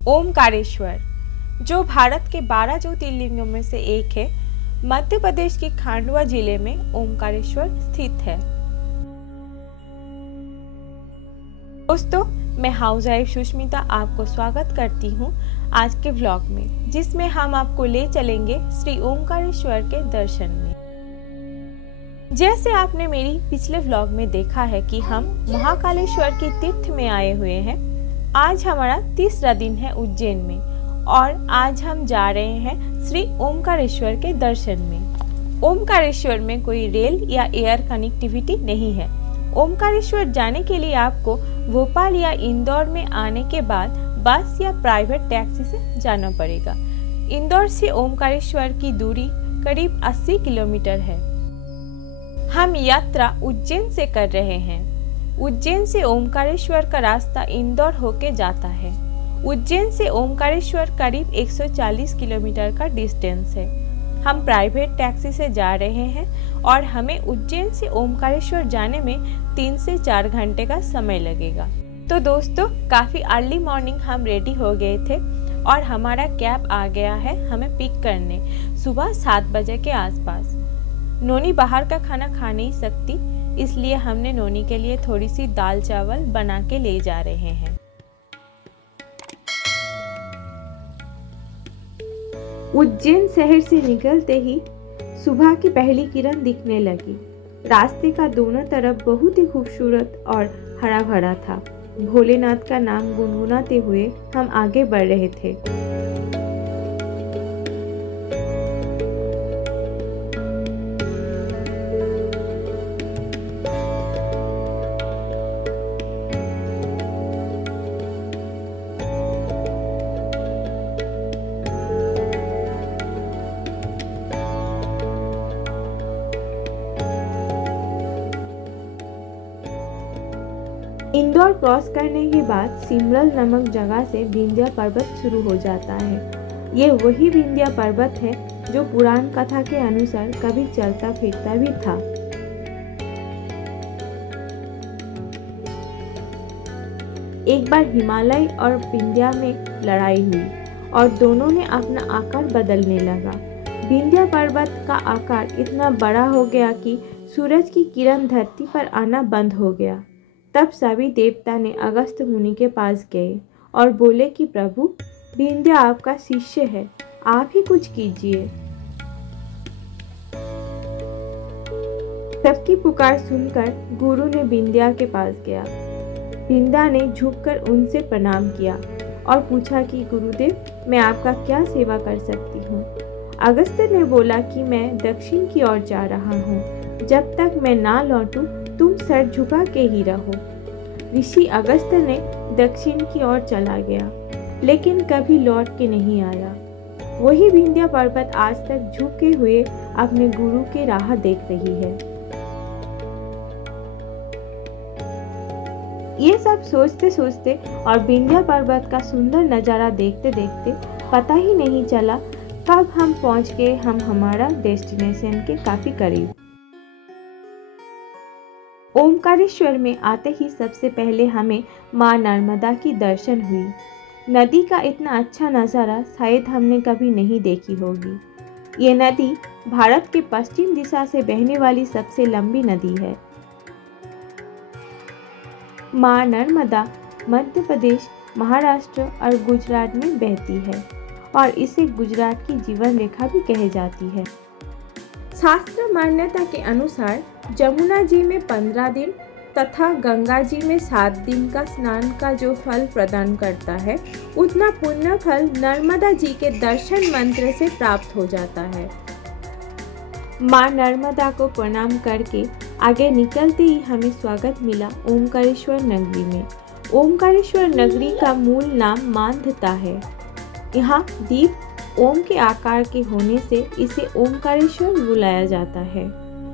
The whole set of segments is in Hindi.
ओमकारेश्वर, जो भारत के 12 ज्योतिर्लिंगों में से एक है, मध्य प्रदेश के खांडवा जिले में ओमकारेश्वर स्थित है। दोस्तों, मैं हाउस वाइफ सुष्मिता आपको स्वागत करती हूँ आज के व्लॉग में, जिसमें हम आपको ले चलेंगे श्री ओमकारेश्वर के दर्शन में। जैसे आपने मेरी पिछले व्लॉग में देखा है कि हम महाकालेश्वर के तीर्थ में आए हुए हैं। आज हमारा तीसरा दिन है उज्जैन में और आज हम जा रहे हैं श्री ओमकारेश्वर के दर्शन में। ओमकारेश्वर में कोई रेल या एयर कनेक्टिविटी नहीं है। ओमकारेश्वर जाने के लिए आपको भोपाल या इंदौर में आने के बाद बस या प्राइवेट टैक्सी से जाना पड़ेगा। इंदौर से ओमकारेश्वर की दूरी करीब 80 किलोमीटर है। हम यात्रा उज्जैन से कर रहे हैं। उज्जैन से ओमकारेश्वर का रास्ता इंदौर होके जाता है। उज्जैन से ओमकारेश्वर करीब 140 किलोमीटर का डिस्टेंस है। हम प्राइवेट टैक्सी से जा रहे हैं और हमें उज्जैन से ओमकारेश्वर जाने में 3 से 4 घंटे का समय लगेगा। तो दोस्तों, काफ़ी अर्ली मॉर्निंग हम रेडी हो गए थे और हमारा कैब आ गया है हमें पिक करने सुबह 7 बजे के आसपास। नोनी बाहर का खाना खा नहीं सकती, इसलिए हमने नोनी के लिए थोड़ी सी दाल चावल बना के ले जा रहे हैं। उज्जैन शहर से निकलते ही सुबह की पहली किरण दिखने लगी। रास्ते का दोनों तरफ बहुत ही खूबसूरत और हरा भरा था। भोलेनाथ का नाम गुनगुनाते हुए हम आगे बढ़ रहे थे। इंदौर क्रॉस करने के बाद सिमरल नामक जगह से विंध्या पर्वत शुरू हो जाता है। ये वही विंध्या पर्वत है जो पुराण कथा के अनुसार कभी चलता फिरता भी था। एक बार हिमालय और विंध्या में लड़ाई हुई और दोनों ने अपना आकार बदलने लगा। विंध्या पर्वत का आकार इतना बड़ा हो गया कि सूरज की किरण धरती पर आना बंद हो गया। तब सभी देवता ने अगस्त्य मुनि के पास गए और बोले कि प्रभु, विंध्या आपका शिष्य है, आप ही कुछ कीजिए। सबकी पुकार सुनकर गुरु ने विंध्या के पास गया। विंध्या ने झुककर उनसे प्रणाम किया और पूछा कि गुरुदेव, मैं आपका क्या सेवा कर सकती हूँ। अगस्त्य ने बोला कि मैं दक्षिण की ओर जा रहा हूँ, जब तक मैं ना लौटूं तुम सर झुका के ही रहो। ऋषि अगस्त्य ने दक्षिण की ओर चला गया, लेकिन कभी लौट के नहीं आया। वही विंध्या पर्वत आज तक झुके हुए अपने गुरु की राह देख रही है। ये सब सोचते सोचते और विंध्या पर्वत का सुंदर नज़ारा देखते देखते पता ही नहीं चला कब हम पहुंच गए हम हमारा डेस्टिनेशन के काफी करीब। ओमकारेश्वर में आते ही सबसे पहले हमें माँ नर्मदा की दर्शन हुई। नदी का इतना अच्छा नज़ारा शायद हमने कभी नहीं देखी होगी। ये नदी भारत के पश्चिम दिशा से बहने वाली सबसे लंबी नदी है। माँ नर्मदा मध्य प्रदेश, महाराष्ट्र और गुजरात में बहती है और इसे गुजरात की जीवन रेखा भी कही जाती है। शास्त्र मान्यता के अनुसार जमुना जी में 15 दिन तथा गंगा जी में 7 दिन का स्नान का जो फल प्रदान करता है, उतना पुण्य फल नर्मदा जी के दर्शन मंत्र से प्राप्त हो जाता है। माँ नर्मदा को प्रणाम करके आगे निकलते ही हमें स्वागत मिला ओमकारेश्वर नगरी में। ओमकारेश्वर नगरी का मूल नाम मांधाता है। यहाँ दीप ओम के आकार के होने से इसे ओमकारेश्वर बुलाया जाता है।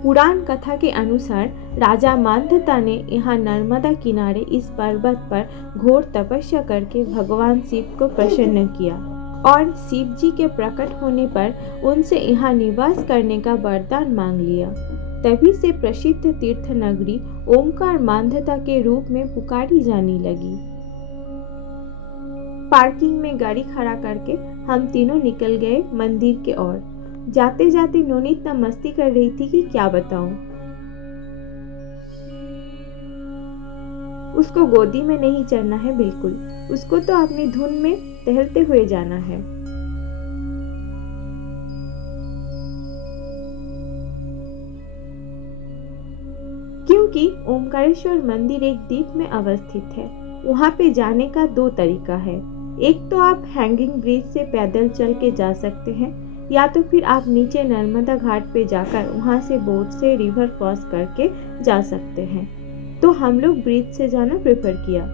पुराण कथा के अनुसार राजा मांधाता ने यहाँ नर्मदा किनारे इस पर्वत पर घोर तपस्या करके भगवान शिव को प्रसन्न किया और शिव जी के प्रकट होने पर उनसे यहाँ निवास करने का वरदान मांग लिया। तभी से प्रसिद्ध तीर्थ नगरी ओमकार मांधाता के रूप में पुकारी जाने लगी। पार्किंग में गाड़ी खड़ा करके हम तीनों निकल गए मंदिर के ओर। जाते जाते नोनी इतना मस्ती कर रही थी कि क्या बताऊं। उसको गोदी में नहीं चढ़ना है बिल्कुल, उसको तो अपनी धुन में टहलते हुए जाना है। क्योंकि ओमकारेश्वर मंदिर एक द्वीप में अवस्थित है, वहाँ पे जाने का दो तरीका है। एक तो आप हैंगिंग ब्रिज से पैदल चल के जा सकते हैं, या तो फिर आप नीचे नर्मदा घाट पे जाकर वहाँ से बोट से रिवर क्रॉस करके जा सकते हैं। तो हम लोग ब्रिज से जाना प्रेफर किया।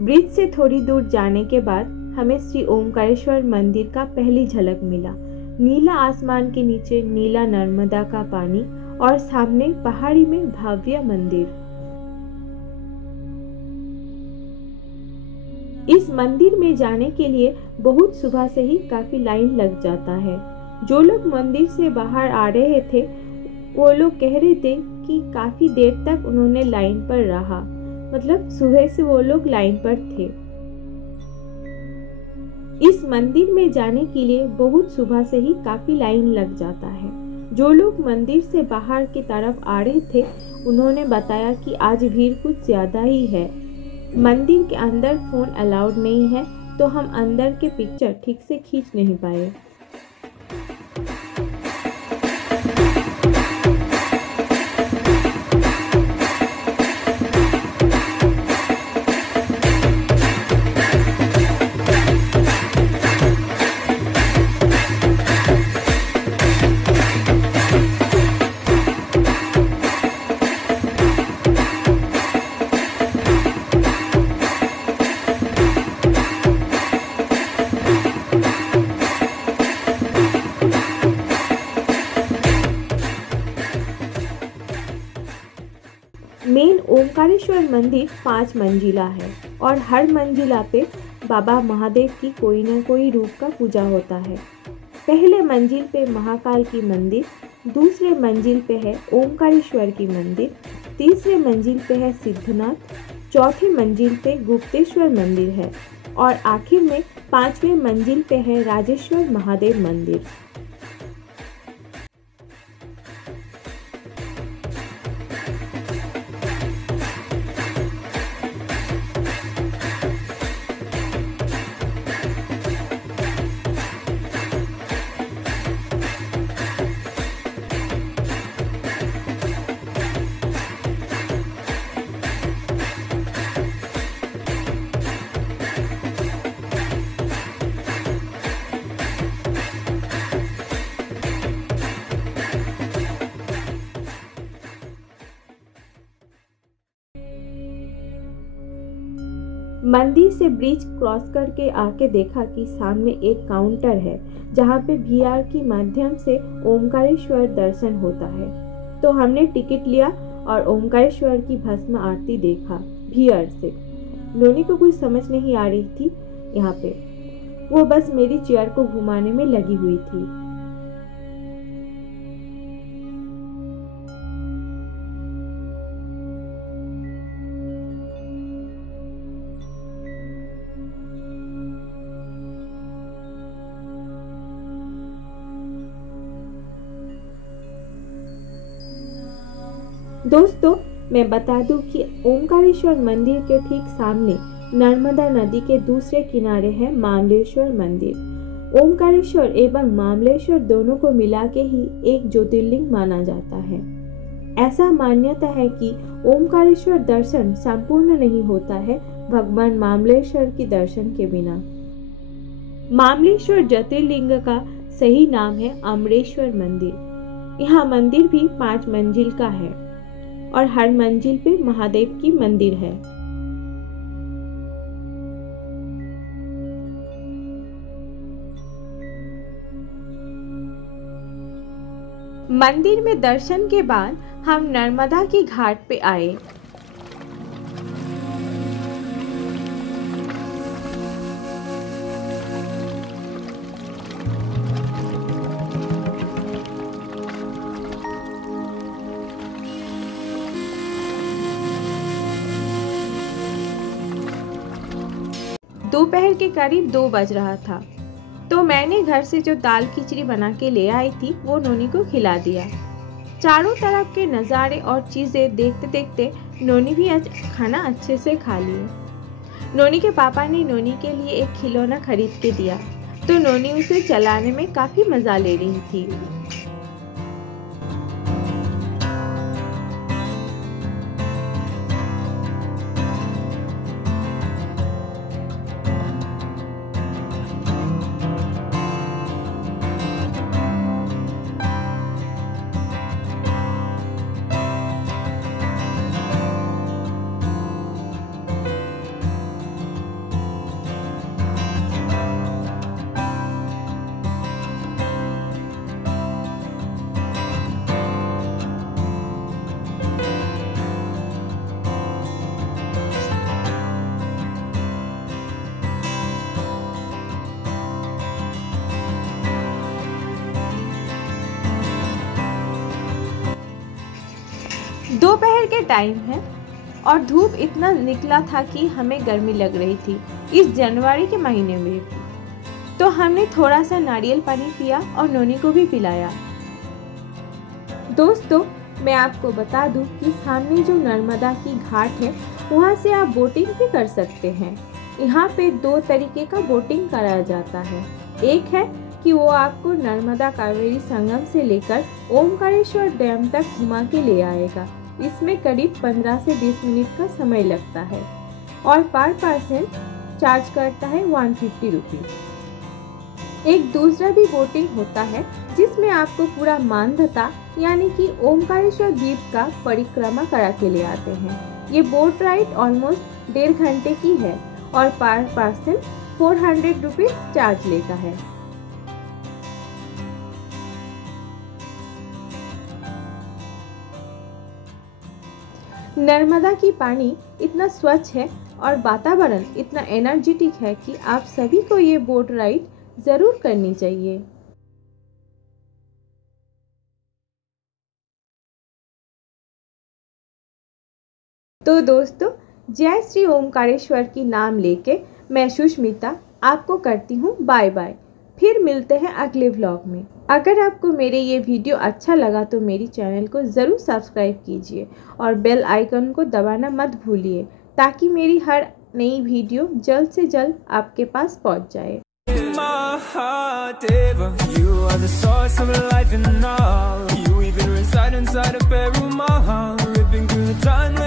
ब्रिज से थोड़ी दूर जाने के बाद हमें श्री ओमकारेश्वर मंदिर का पहली झलक मिला। नीला आसमान के नीचे नीला नर्मदा का पानी और सामने पहाड़ी में भव्य मंदिर। इस मंदिर में जाने के लिए बहुत सुबह से ही काफी लाइन लग जाता है। जो लोग मंदिर से बाहर आ रहे थे वो लोग कह रहे थे कि काफी देर तक उन्होंने लाइन पर रहा, मतलब सुबह से वो लोग लाइन पर थे। इस मंदिर में जाने के लिए बहुत सुबह से ही काफी लाइन लग जाता है। जो लोग मंदिर से बाहर की तरफ आ रहे थे उन्होंने बताया कि आज भीड़ कुछ ज्यादा ही है। मंदिर के अंदर फोन अलाउड नहीं है, तो हम अंदर के पिक्चर ठीक से खींच नहीं पाए। मेन ओमकारेश्वर मंदिर 5 मंजिला है और हर मंजिला पे बाबा महादेव की कोई न कोई रूप का पूजा होता है। पहले मंजिल पे महाकाल की मंदिर, दूसरे मंजिल पे है ओमकारेश्वर की मंदिर, तीसरे मंजिल पे है सिद्धनाथ, चौथे मंजिल पे गुप्तेश्वर मंदिर है और आखिर में 5वें मंजिल पे है राजेश्वर महादेव मंदिर। मंदिर से ब्रिज क्रॉस करके आके देखा कि सामने एक काउंटर है जहाँ पे VR के माध्यम से ओमकारेश्वर दर्शन होता है। तो हमने टिकट लिया और ओमकारेश्वर की भस्म आरती देखा VR से। नोनी को कुछ समझ नहीं आ रही थी यहाँ पे, वो बस मेरी चेयर को घुमाने में लगी हुई थी। दोस्तों, मैं बता दूं कि ओमकारेश्वर मंदिर के ठीक सामने नर्मदा नदी के दूसरे किनारे है मामलेश्वर मंदिर। ओमकारेश्वर एवं मामलेश्वर दोनों को मिला के ही एक ज्योतिर्लिंग माना जाता है। ऐसा मान्यता है कि ओमकारेश्वर दर्शन संपूर्ण नहीं होता है, भगवान मामलेश्वर के दर्शन के बिना। मामलेश्वर ज्योतिर्लिंग का सही नाम है अमरेश्वर मंदिर। यहाँ मंदिर भी 5 मंजिल का है और हर मंजिल पे महादेव की मंदिर है। मंदिर में दर्शन के बाद हम नर्मदा की घाट पे आए। दोपहर के करीब 2 बज रहा था, तो मैंने घर से जो दाल खिचड़ी बना के ले आई थी वो नोनी को खिला दिया। चारों तरफ के नज़ारे और चीज़ें देखते देखते नोनी भी आज खाना अच्छे से खा लिए। नोनी के पापा ने नोनी के लिए एक खिलौना खरीद के दिया, तो नोनी उसे चलाने में काफ़ी मज़ा ले रही थी। दोपहर के टाइम है और धूप इतना निकला था कि हमें गर्मी लग रही थी, इस जनवरी के महीने में भी। तो हमने थोड़ा सा नारियल पानी पिया और नोनी को भी पिलाया। दोस्तों, मैं आपको बता दूं कि सामने जो नर्मदा की घाट है वहाँ से आप बोटिंग भी कर सकते हैं। यहाँ पे 2 तरीके का बोटिंग कराया जाता है। एक है कि वो आपको नर्मदा कावेरी संगम से लेकर ओमकारेश्वर डैम तक घुमा के ले आएगा। इसमें करीब 15 से 20 मिनट का समय लगता है और पर पर्सन चार्ज करता है 150 रुपीज़। एक दूसरा भी बोटिंग होता है जिसमें आपको पूरा मानधता यानी कि ओमकारेश्वर द्वीप का परिक्रमा करा के ले आते हैं। ये बोट राइड ऑलमोस्ट 1.5 घंटे की है और पर पर्सन 400 रुपीज़ चार्ज लेता है। नर्मदा की पानी इतना स्वच्छ है और वातावरण इतना एनर्जेटिक है कि आप सभी को ये बोट राइड ज़रूर करनी चाहिए। तो दोस्तों, जय श्री ओमकारेश्वर की नाम लेके मैं सुष्मिता आपको करती हूँ बाय बाय। फिर मिलते हैं अगले व्लॉग में। अगर आपको मेरे ये वीडियो अच्छा लगा तो मेरी चैनल को ज़रूर सब्सक्राइब कीजिए और बेल आइकन को दबाना मत भूलिए ताकि मेरी हर नई वीडियो जल्द से जल्द आपके पास पहुंच जाए। You even reside inside a bedroom, ripping through the time.